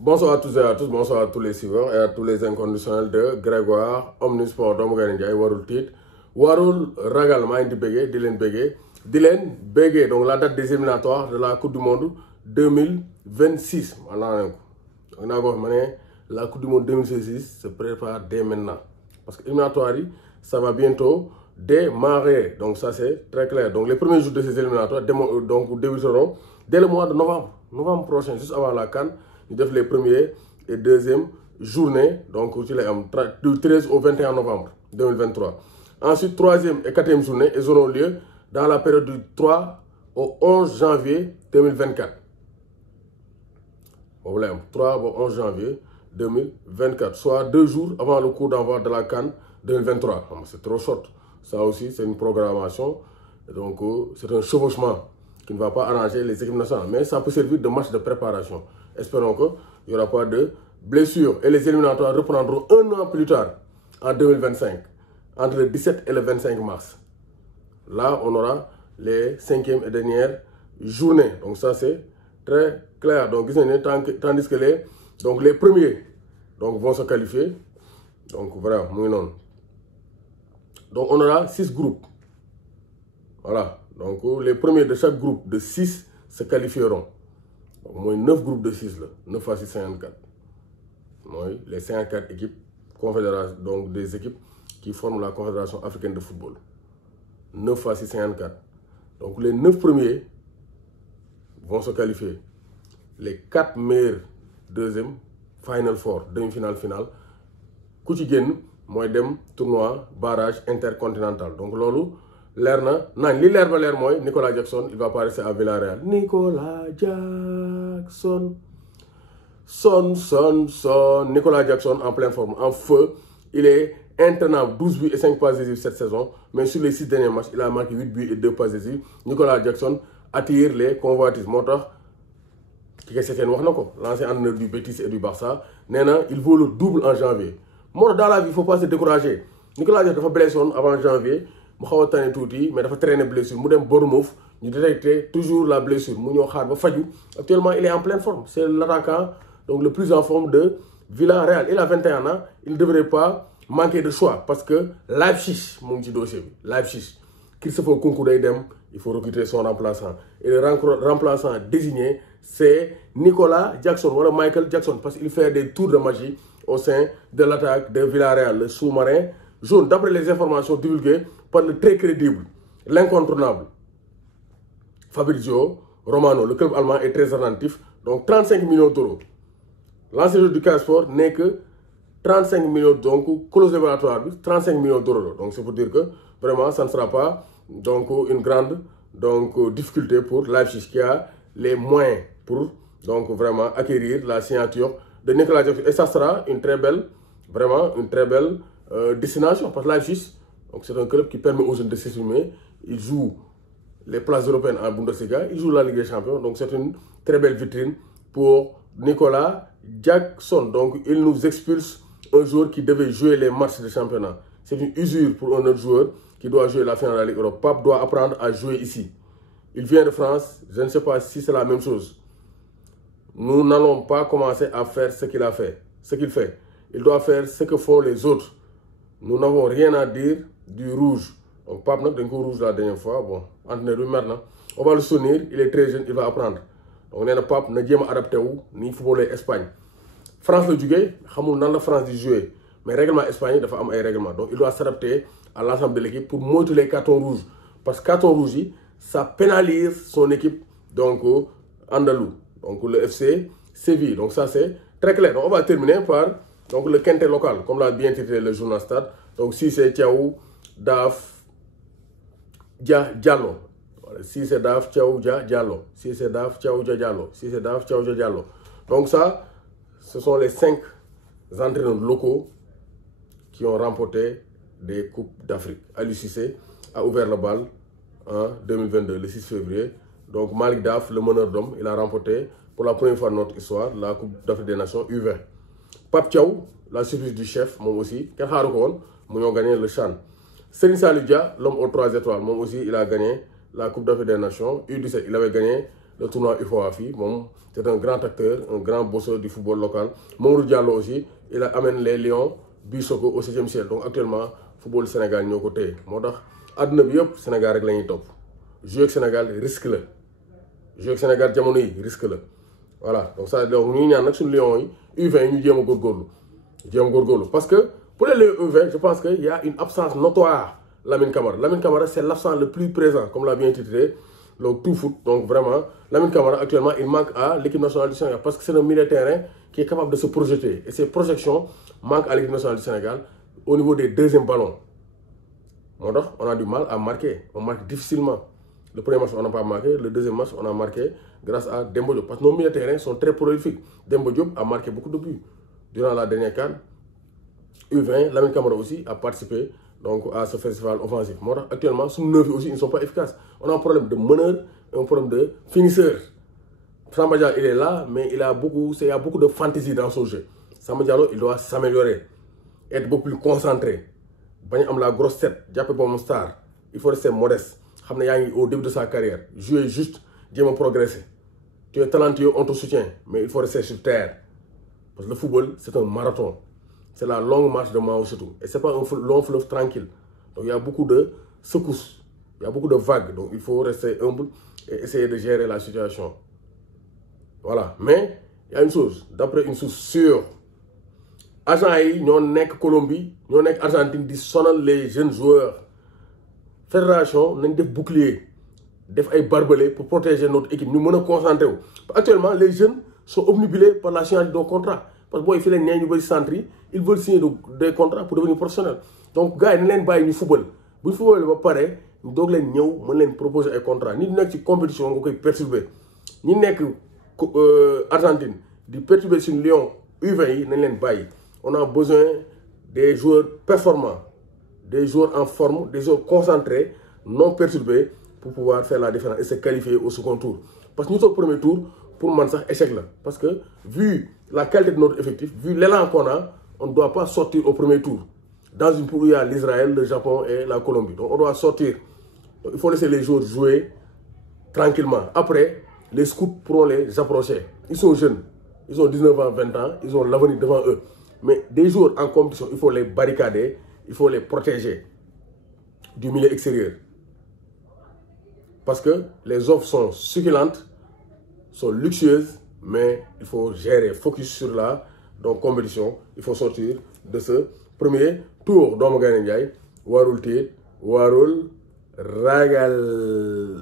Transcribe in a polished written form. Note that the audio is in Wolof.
Bonsoir à tous et à tous, bonsoir à tous les suivants et à tous les inconditionnels de Grégoire Omnisport doomu Gaynde Njaay warul tiit warul ragal maa ngi di bëggee di leen bëggee donc la date des éliminatoires de la coupe du monde 2026 maanaam ko naa ko wax ma ne la coupe du monde 2026 se prépare dès maintenant parce que éliminatoires yi ça va bientôt démarrer donc ça c'est très clair donc les premiers jours de ces éliminatoires donc débuteront dès le mois de novembre prochain juste avant la CAN. Ñu def les premiers et deuxième journée donc ci lay am du 13 au 21 novembre 2023 ensuite troisième et quatrième journée ils auront lieu dans la période du 3 au 11 janvier 2024 boobu lay am 3 au 11 janvier 2024 soit 2 jours avant le coup d'envoi de la CAN 2023 c'est trop short ça aussi c'est une programmation donc c'est un chevauchement qui ne va pas arranger les équipes nationales mais ça peut servir de match de préparation. Espérons qu'il n'y aura pas de blessures. Et les éliminatoires reprendront un an plus tard, en 2025, entre le 17 et le 25 mars. Là, on aura les 5e et dernières journées. Donc ça, c'est très clair. Donc, tandis que les premiers vont se qualifier. Donc, voilà, non. Donc, on aura 6 groupes. Voilà. Donc, les premiers de chaque groupe de 6 se qualifieront. Donc, mooy 9 groupes de 6 la 9 fois 6 54 mooy les 54 équipes confédération donc des équipes qui forment la confédération africaine de football 9 fois 6 54 donc les 9 premiers vont se qualifier les 4 meilleurs deuxième final four demi-finale finale ku ci génn mooy dem tournoi barrage intercontinental donc loolu leer na naañ li leer ba leer mooy Nicolas Jackson il va pas rester à Villarreal Nicolas Jackson Nicolas Jackson en pleine forme en feu il est intenable 12 buts et 5 passes décisives cette saison mais sur les 6 derniers matchs il a marqué 8 buts et 2 passes décisives Nicolas Jackson attire les convoitises moo tax ki koy seeteen wax na ko l'ancien entraîneur du Betis et du Barça nee na il vaut le double en janvier moo tax dans la vie il faut pas se décourager Nicolas Jackson dafa blessé woon avant janvier mu xaw a tane tuuti mais dafa traîner blessure mu dem Bournemouth ñu détecté toujours la blessure mu ñëw xaar ba faju actuellement il est en pleine forme c'est l'attaquant donc le plus en forme de Villarreal il a 21 ans il ne devrait pas manquer de choix parce que Leipzig mu ngi ci dossier bi Leipzig Christopher Nkunku day dem il faut recruter son remplaçant et le remplaçant désigné c'est Nicolas Jackson wala Michael Jackson parce qu'il fait des tours de magie au sein de l'attaque de Villarreal le sous-marin jaune d'après les informations divulguées par le très crédible, l'incontournable Fabrizio Romano. Le club allemand est très attentif, donc 35 millions d'euros. L'ancien joueur du Casa Sport n'est que 35 millions, donc clause libératoire, 35 millions d'euros. Donc c'est pour dire que vraiment ça ne sera pas donc, une grande difficulté pour Leipzig qui a les moyens pour donc vraiment acquérir la signature de Nicolas Jackson. Et ça sera une très belle destination parce que Leipzig donc c'est un club qui permet aux jeunes de s'exprimer. Il joue les places européennes en Bundesliga, il joue la Ligue des Champions. Donc c'est une très belle vitrine pour Nicolas Jackson. Donc il nous expulse un joueur qui devait jouer les matchs de championnat. C'est une usure pour un autre joueur qui doit jouer la finale de la Ligue Europe. Pape doit apprendre à jouer ici. Il vient de France, je ne sais pas si c'est la même chose. Nous n'allons pas commencer à faire ce qu'il fait. Il doit faire ce que font les autres. Nous n'avons rien à dire du rouge. Donc Pape nag dañ ko rouge la dernière fois bon entraîneur bi mer na on va le soutenir il est très jeune il va apprendre donc nee na Pape na jéem a adapté wu ni footballé Espagne France la jugee xamul nan la France di jouer mais règlement Espagne dafa am ay règlement donc il doit s'adapter à l'ensemble de l'équipe pour moytu les cartons rouges parce que carton rouge yi ça pénalise son équipe donc andalou donc le FC Séville donc ça c'est très clair. Donc on va terminer par donc le quintet local comme l'a bien titré le journal Stade donc Cissé Thiaw Daf Diallo Cissé Daf Thiaw Diallo Cissé Daf Thiaw Diallo Cissé Daf Thiaw Diallo donc ça ce sont les 5 entraîneurs locaux qui ont remporté des coupes d'Afrique. Aliou Cissé a ouvert le bal en 2022 le 6 février donc Malick Daf le meneur d'hommes il a remporté pour la première fois de notre histoire la coupe d'Afrique des Nations U20. Pape Thiaw la surprise du chef moom aussi kenn xaaru ko woon mu ñoo gagné le CHAN. Serigne Saliou Dia l'homme aux 3 étoiles moom aussi il a gagné la coupe d'Afrique des Nations U17 il avait gagné le tournoi UFOA fii moom c'est un grand acteur, un grand bosseur du football local. Mamadou Diallo aussi, il amène les Lions Bissoko au 7e ciel. Donc actuellement, football Sénégal ñoo ko téye moo tax àdduna bi yëpp Sénégal rek la ñuy topp jouer ak Sénégal risque la jouer ak Sénégal jamono yi risque la voilà. Donc ça donc ñu ñaan nag suñu Lions yi U20 ñu jéem a góorgóorlu parce que pour les U20 je pense que y a une absence notoire. Lamine Camara c'est l'absent le plus présent comme l'a bien titré le tout foot. Donc vraiment Lamine Camara actuellement il manque à l'équipe nationale du Sénégal parce que c'est un milieu de terrain qui est capable de se projeter et ces projections manquent à l'équipe nationale du Sénégal au niveau des deuxièmes ballons. On a du mal à marquer, on marque difficilement. Le premier match on n'a pas marqué, le deuxième match on a marqué grâce à Demba Diop parce que nos milieux de terrain sont très prolifiques. Demba Diop a marqué beaucoup de buts durant la dernière CAN. U20, Lamine Camara aussi a participé donc à ce festival offensif. Actuellement, sous 9 aussi, ils ne sont pas efficaces. On a un problème de meneur et un problème de finisseur. Samba Diallo, il est là, mais il y a beaucoup de fantaisie dans son jeu. Samba Diallo, il doit s'améliorer, être beaucoup plus concentré. Il a la grosse tête, il un star. Il faut rester modeste. Au début de sa carrière, jouer juste, Dieu progresser. Tu es talentueux, on te soutient, mais il faut rester sur terre. Parce que le football, c'est un marathon. C'est la longue marche de Mao surtout. Et ce n'est pas un long fleuve tranquille. Donc il y a beaucoup de secousses, il y a beaucoup de vagues. Donc il faut rester humble et essayer de gérer la situation. Voilà. Mais il y a une chose, d'après une source sûre, agents yi ñoo nekk Colombie, ñoo nekk Argentine di sonal les jeunes joueurs. Fédération nañ def bouclier, def ay barbelés pour protéger notre équipe. Nous pouvons nous concentrer. Actuellement, les jeunes sont obnubilés par la signature de contrat. Parce que si les gens ils veulent signer des contrats pour devenir professionnels. Donc, les gars, ils ne pas football. Si le football est pareil, ils doivent proposer un contrat. Ni dans une compétition, ils peuvent perturber. Ni dans Argentine, ils perturber sur Lyon, U20, on a besoin des joueurs performants, des joueurs en forme, des joueurs concentrés, non perturbés, pour pouvoir faire la différence et se qualifier au second tour. Parce que nous, au premier tour, pour moi, c'est un échec là. Parce que, vu la qualité de notre effectif, vu l'élan qu'on a, on ne doit pas sortir au premier tour. Dans une poule, il y a l'Israël, le Japon et la Colombie. Donc, on doit sortir. Donc, il faut laisser les joueurs jouer tranquillement. Après, les scouts pourront les approcher. Ils sont jeunes. Ils ont 19 ans, 20 ans. Ils ont l'avenir devant eux. Mais des joueurs en compétition, il faut les barricader. Il faut les protéger du milieu extérieur. Parce que les offres sont succulentes, sont luxueuses, mais il faut gérer, focus sur la compétition. Il faut sortir de ce premier tour. Doomu Gaynde Njaay warul tiit warul ragal.